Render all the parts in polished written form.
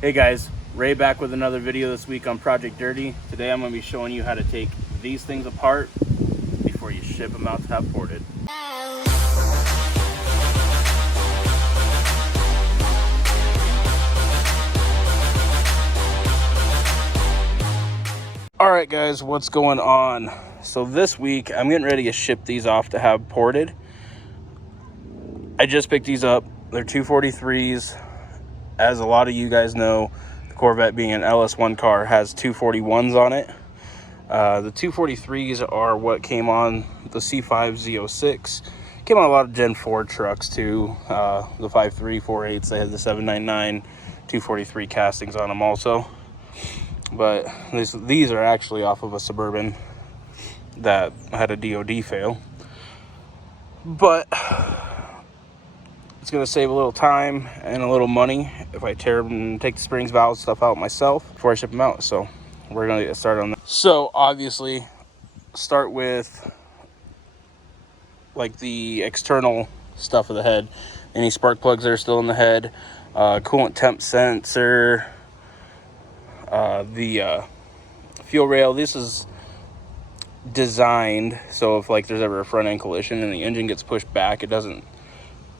Hey guys, Ray back with another video this week on Project Dirty. Today I'm going to be showing you how to take these things apart before you ship them out to have ported. Alright guys, what's going on? So this week I'm getting ready to ship these off to have ported. I just picked these up. They're 243s. As a lot of you guys know, the Corvette being an LS1 car has 241s on it. The 243s are what came on the C5 Z06. Came on a lot of Gen 4 trucks too. The 5.3, 4.8s, they had the 799 243 castings on them also. But these are actually off of a Suburban that had a DOD fail. But it's going to save a little time and a little money if I tear them and take the springs, valves, stuff out myself before I ship them out. So we're going to get started on that. So obviously start with like the external stuff of the head. Any spark plugs that are still in the head, coolant temp sensor, the fuel rail. This is designed so if like there's ever a front end collision and the engine gets pushed back, it doesn't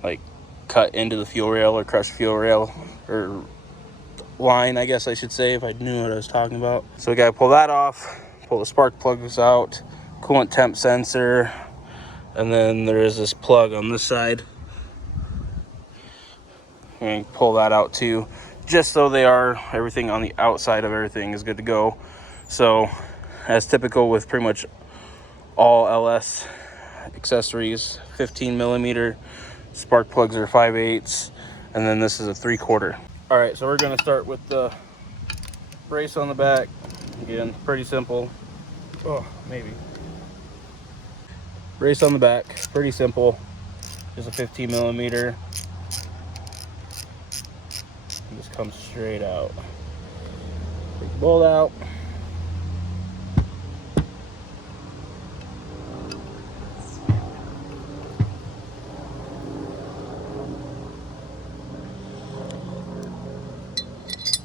like cut into the fuel rail or crush fuel rail or line, I guess I should say, if I knew what I was talking about. So we gotta pull that off, pull the spark plugs out, coolant temp sensor, and then there is this plug on this side. And pull that out too, just so everything on the outside of everything is good to go. So as typical with pretty much all LS accessories, 15 millimeter spark plugs are 5/8, and then this is a 3/4. All right, so we're going to start with the brace on the back. Again, pretty simple. Oh, maybe. Brace on the back, pretty simple. Just a 15 millimeter. Just comes straight out. Take the bolt out.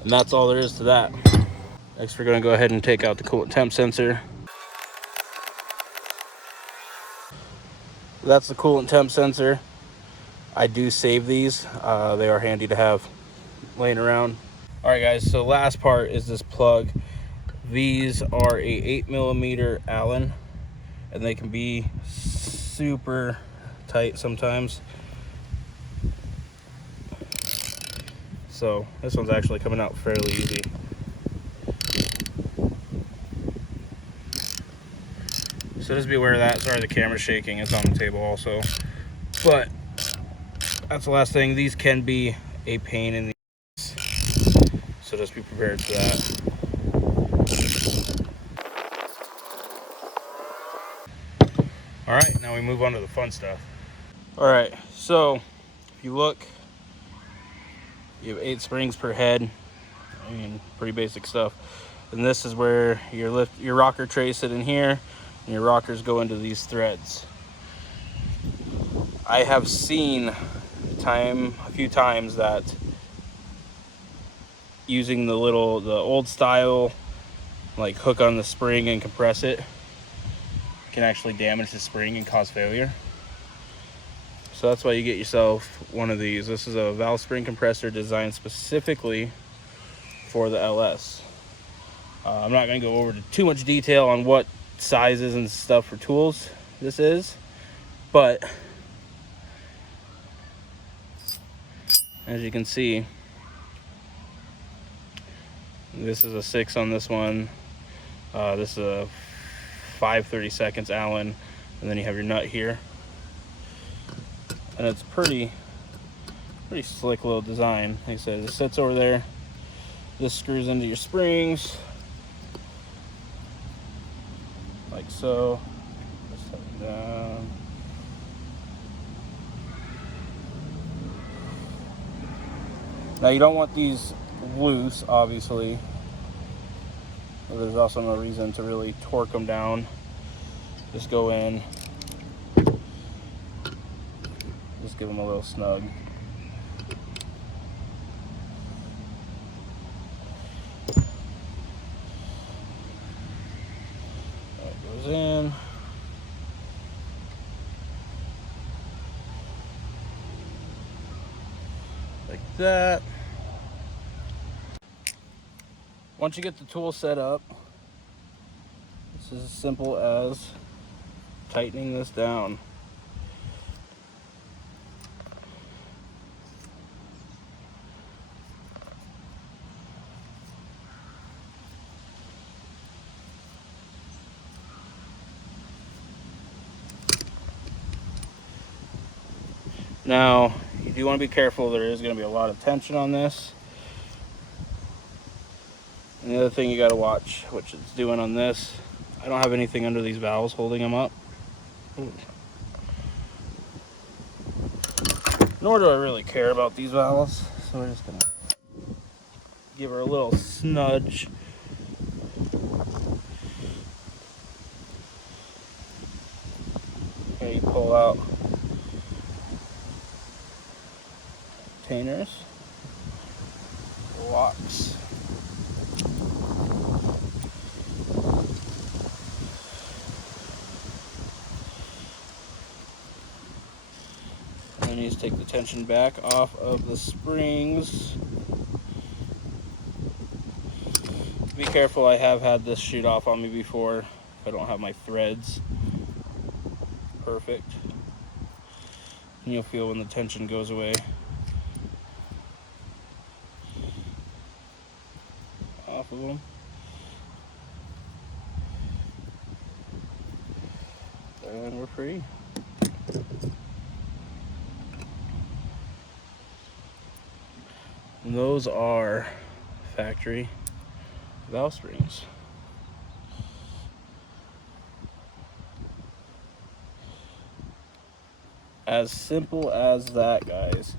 And that's all there is to that. Next, we're going to go ahead and take out the coolant temp sensor. That's the coolant temp sensor. I do save these. They are handy to have laying around. All right, guys, so last part is this plug. These are a 8 millimeter Allen, and they can be super tight sometimes. So this one's actually coming out fairly easy. So just be aware of that. Sorry, the camera's shaking. It's on the table also. But that's the last thing. These can be a pain in the ass, so just be prepared for that. All right, now we move on to the fun stuff. All right, so if you look, you have 8 springs per head. I mean, pretty basic stuff. And this is where your rocker trays sit in here, and your rockers go into these threads. I have seen a few times that using the old style, like hook on the spring and compress it, can actually damage the spring and cause failure. So that's why you get yourself one of these. This is a valve spring compressor designed specifically for the LS. I'm not going to go over to too much detail on what sizes and stuff for tools this is, but as you can see, this is a 6 on this one. This is a 5/32 Allen, and then you have your nut here. And it's pretty slick little design. Like I said, it sits over there. This screws into your springs, like so. Just set it down. Now you don't want these loose, obviously. But there's also no reason to really torque them down. Just go in. Just give them a little snug. that. Once you get the tool set up, it's as simple as tightening this down. Now, you do want to be careful. There is going to be a lot of tension on this. And the other thing you got to watch, which it's doing on this, I don't have anything under these valves holding them up. Nor do I really care about these valves. So we're just going to give her a little snudge. Okay, you pull out retainers, locks, and then you just take the tension back off of the springs. Be careful, I have had this shoot off on me before if I don't have my threads perfect. And you'll feel when the tension goes away. Off of them. And we're free. And those are factory valve springs. As simple as that, guys.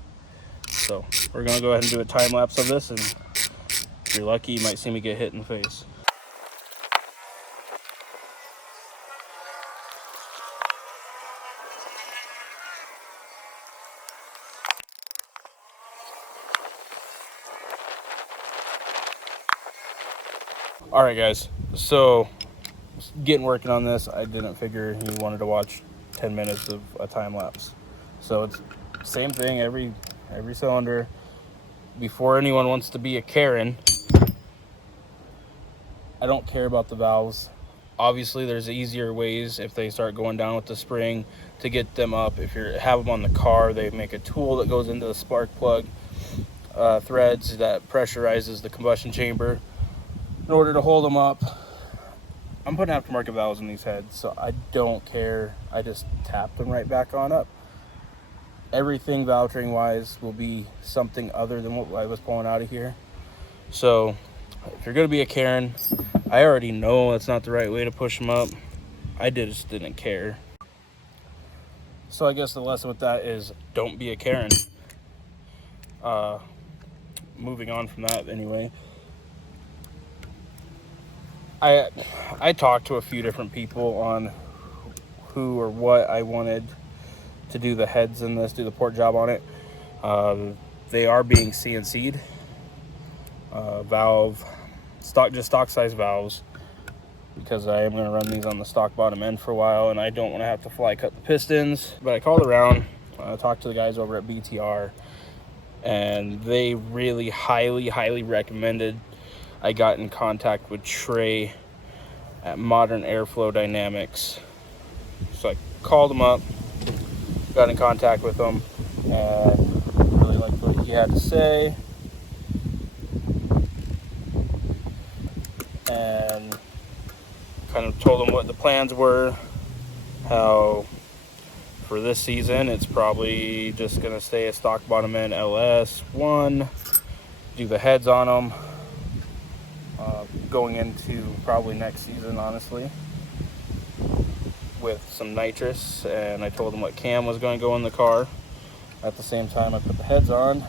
So we're gonna go ahead and do a time lapse of this, and if you're lucky, you might see me get hit in the face. All right, guys, so getting working on this, I didn't figure you wanted to watch 10 minutes of a time lapse. So it's same thing every cylinder. Before anyone wants to be a Karen, I don't care about the valves. Obviously, there's easier ways if they start going down with the spring to get them up. If you have them on the car, they make a tool that goes into the spark plug threads that pressurizes the combustion chamber in order to hold them up. I'm putting aftermarket valves in these heads, so I don't care. I just tap them right back on up. Everything valve-train wise will be something other than what I was pulling out of here. So if you're gonna be a Karen, I already know that's not the right way to push them up. I just didn't care. So I guess the lesson with that is don't be a Karen. Moving on from that anyway. I talked to a few different people on who or what I wanted to do the heads in this, do the port job on it. They are being CNC'd. Valve, just stock size valves, because I am going to run these on the stock bottom end for a while, and I don't want to have to fly cut the pistons. But I called around, talked to the guys over at BTR, and they really highly recommended I got in contact with Trey at Modern Airflow Dynamics. So I called him up, got in contact with him, and really liked what he had to say. And kind of told him what the plans were, how for this season it's probably just going to stay a stock bottom end LS1, do the heads on them. Going into probably next season, honestly, with some nitrous. And I told him what cam was going to go in the car at the same time I put the heads on,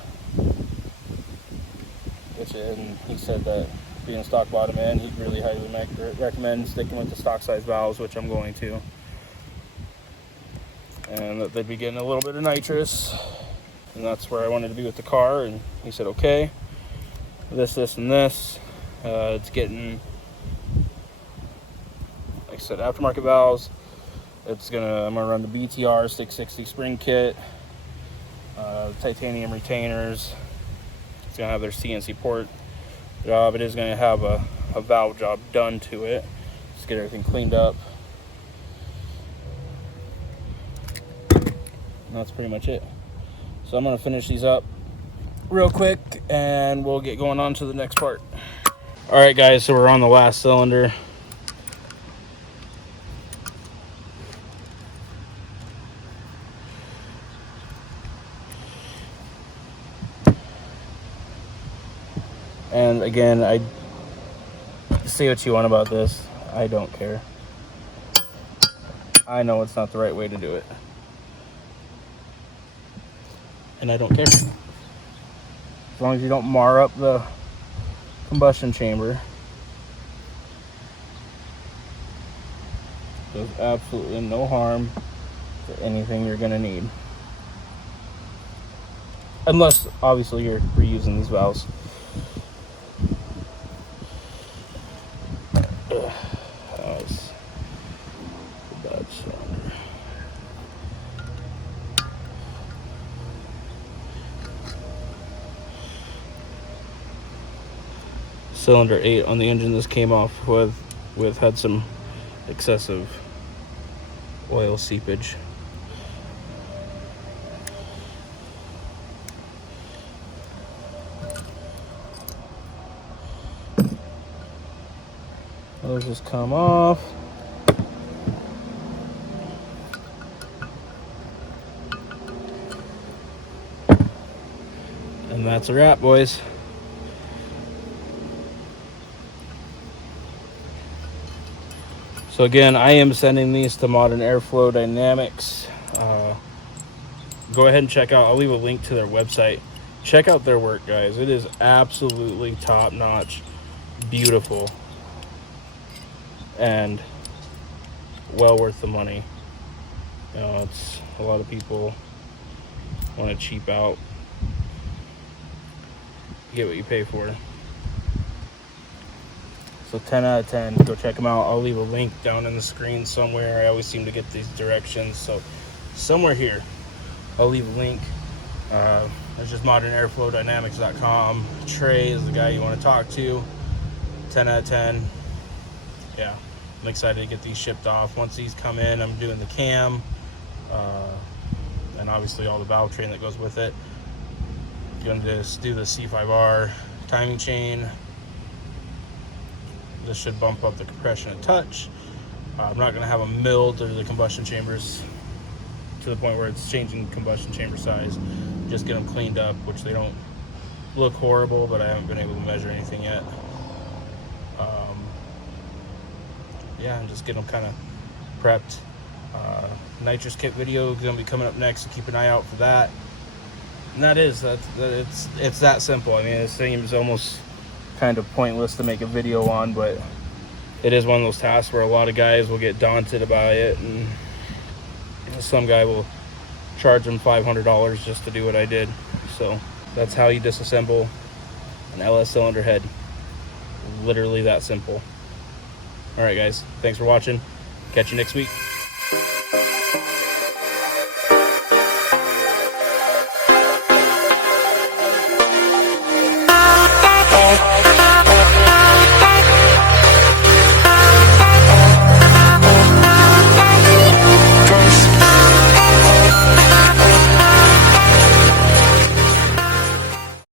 and he said that being stock bottom end, he'd really highly recommend sticking with the stock size valves, which I'm going to, and that they'd be getting a little bit of nitrous, and that's where I wanted to be with the car. And he said okay, this and this. It's getting, like I said, aftermarket valves. I'm gonna run the BTR 660 spring kit, titanium retainers, It's gonna have their CNC port job. It is gonna have a valve job done to it. Just get everything cleaned up. And that's pretty much it. So I'm gonna finish these up real quick and we'll get going on to the next part. All right guys, so we're on the last cylinder. And again, I say what you want about this, I don't care. I know it's not the right way to do it, and I don't care. As long as you don't mar up the combustion chamber, there's absolutely no harm to anything you're gonna need. Unless, obviously, you're reusing these valves. That was a bad cylinder. Cylinder 8 on the engine this came off with had some excessive oil seepage. Those just come off. And that's a wrap, boys. So again, I am sending these to Modern Airflow Dynamics. Go ahead and check out, I'll leave a link to their website. Check out their work, guys. It is absolutely top-notch, beautiful, and well worth the money. You know, it's a lot of people want to cheap out. You get what you pay for. So 10 out of 10, go check them out. I'll leave a link down in the screen somewhere. I always seem to get these directions, so somewhere here I'll leave a link. It's just modernairflowdynamics.com. Trey is the guy you want to talk to. 10 out of 10. Yeah, I'm excited to get these shipped off. Once these come in, I'm doing the cam, and obviously all the valve train that goes with it. Going to just do the C5R timing chain. This should bump up the compression a touch. I'm not going to have them milled to the combustion chambers to the point where it's changing combustion chamber size. Just get them cleaned up, which they don't look horrible, but I haven't been able to measure anything yet. Yeah, and just get them kind of prepped. Nitrous kit video is going to be coming up next, so keep an eye out for that. And it's that simple. I mean, it seems almost kind of pointless to make a video on, but it is one of those tasks where a lot of guys will get daunted about it, and some guy will charge them $500 just to do what I did. So that's how you disassemble an LS cylinder head. Literally that simple. All right, guys, thanks for watching. Catch you next week.